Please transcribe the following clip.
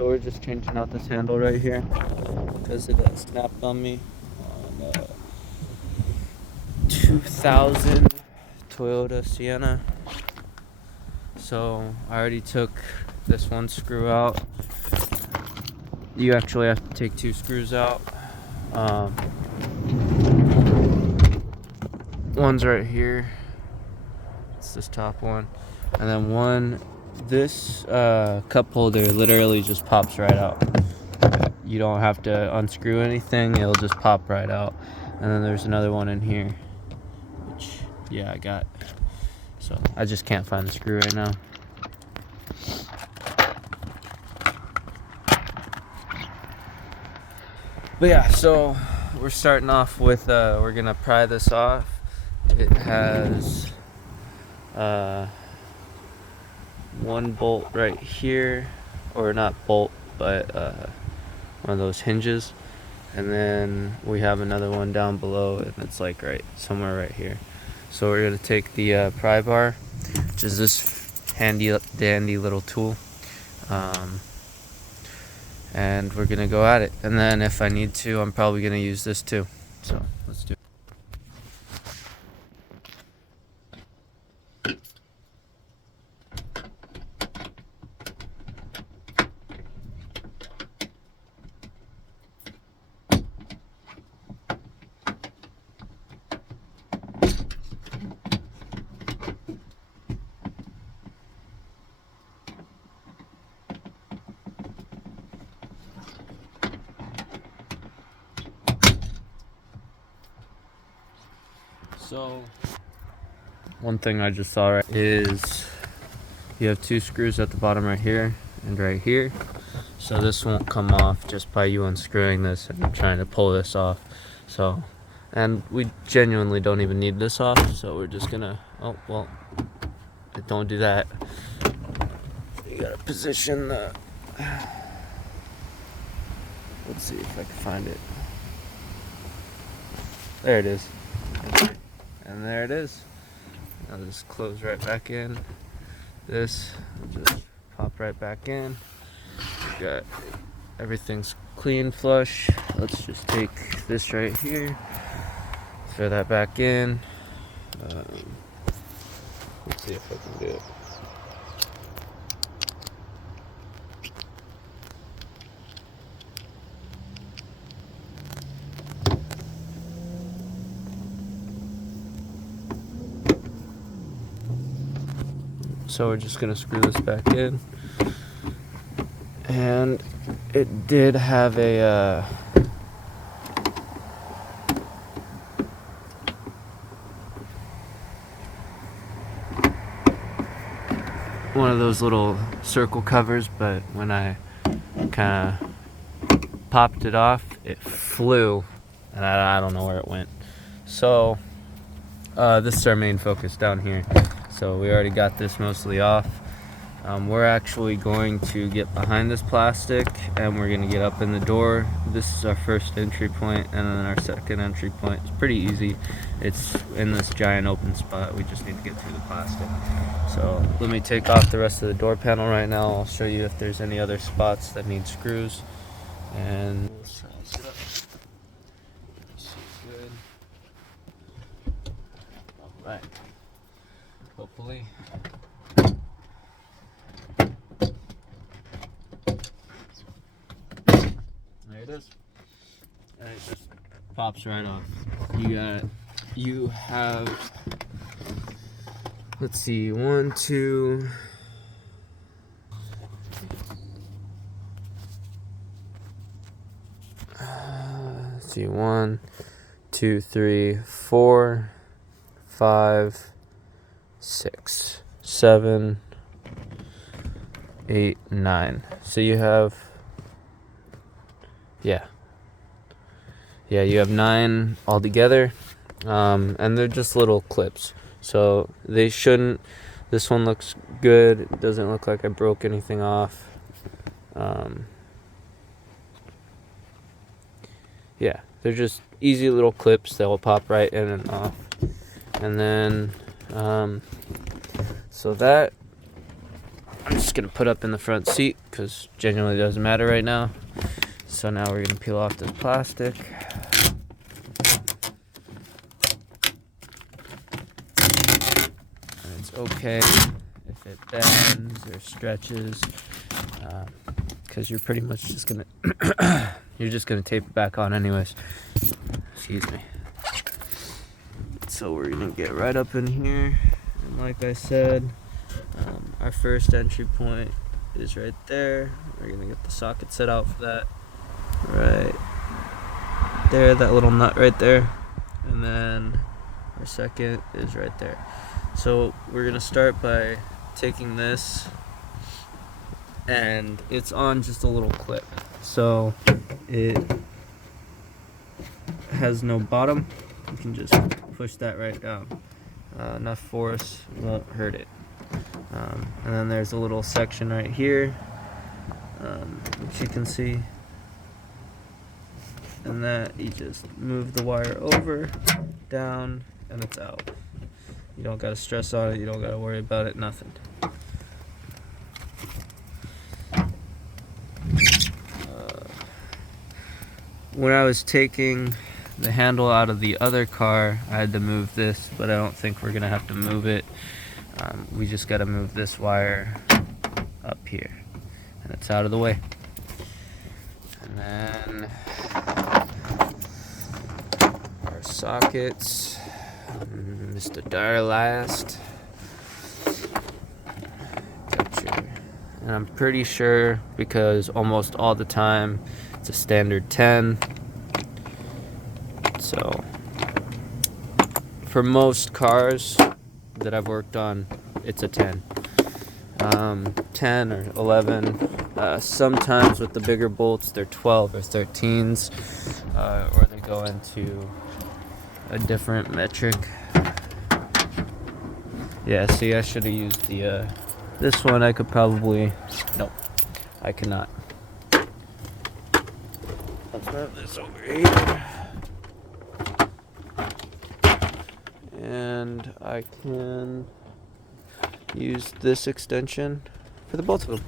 So we're just changing out this handle right here because it snapped on me on 2000 Toyota Sienna. So I already took this one screw out. You actually have to take 2 screws out. One's right here. It's this top one, and then this cup holder literally just pops right out. You don't have to unscrew anything, it'll just pop right out. And then there's another one in here, which, yeah, I got. So I just can't find the screw right now. But yeah, so we're starting off with, we're gonna pry this off. It has one bolt right here, or not bolt, but one of those hinges, and then we have another one down below, and it's like right somewhere right here. So we're going to take the pry bar, which is this handy dandy little tool, and we're going to go at it. And then if I need to, I'm probably going to use this too. So let's do it. So one thing I just saw right is you have 2 screws at the bottom right here and right here. So this won't come off just by you unscrewing this and trying to pull this off. So, and we genuinely don't even need this off, so we're just gonna, oh well, don't do that. You gotta position the, let's see if I can find it. There it is. And there it is. Now just close right back in. This will just pop right back in. Got everything's clean, flush. Let's just take this right here, throw that back in. Let's see if I can do it. So we're just gonna screw this back in, and it did have a one of those little circle covers, but when I kind of popped it off, it flew, and I don't know where it went. So this is our main focus down here. So we already got this mostly off. We're actually going to get behind this plastic, and we're going to get up in the door. This is our first entry point, and then our second entry point. It's pretty easy. It's in this giant open spot. We just need to get through the plastic. So let me take off the rest of the door panel right now. I'll show you if there's any other spots that need screws. And we'll size it up. This is good. All right. Hopefully. There it is. And it just pops right off. You have, let's see, 1, 2, let's see, 1, 2, 3, 4, 5, 6, 7, 8, 9. So you have, yeah, you have 9 altogether, and they're just little clips, so they shouldn't. This one looks good. It doesn't look like I broke anything off. Yeah, they're just easy little clips that will pop right in and off. And then so that, I'm just gonna put up in the front seat because genuinely doesn't matter right now. So now we're gonna peel off this plastic. And it's okay if it bends or stretches, because you're pretty much just gonna you're just gonna tape it back on anyways. Excuse me. So we're gonna get right up in here, and like I said, our first entry point is right there. We're gonna get the socket set out for that right there, that little nut right there, and then our second is right there. So we're gonna start by taking this, and it's on just a little clip, so it has no bottom. You can just push that right down. Enough force won't hurt it. And then there's a little section right here, which you can see, and that you just move the wire over, down, and it's out. You don't gotta stress on it, you don't gotta worry about it, nothing. When I was taking the handle out of the other car, I had to move this, but I don't think we're gonna have to move it. We just gotta move this wire up here, and it's out of the way. And then our sockets, Mr. Darlast. And I'm pretty sure, because almost all the time it's a standard 10. So for most cars that I've worked on, it's a 10. 10 or 11. Sometimes with the bigger bolts, they're 12 or 13s, or they go into a different metric. Yeah, see, I should have used the this one. I could probably, nope, I cannot. Let's move this over here, and I can use this extension for the both of them.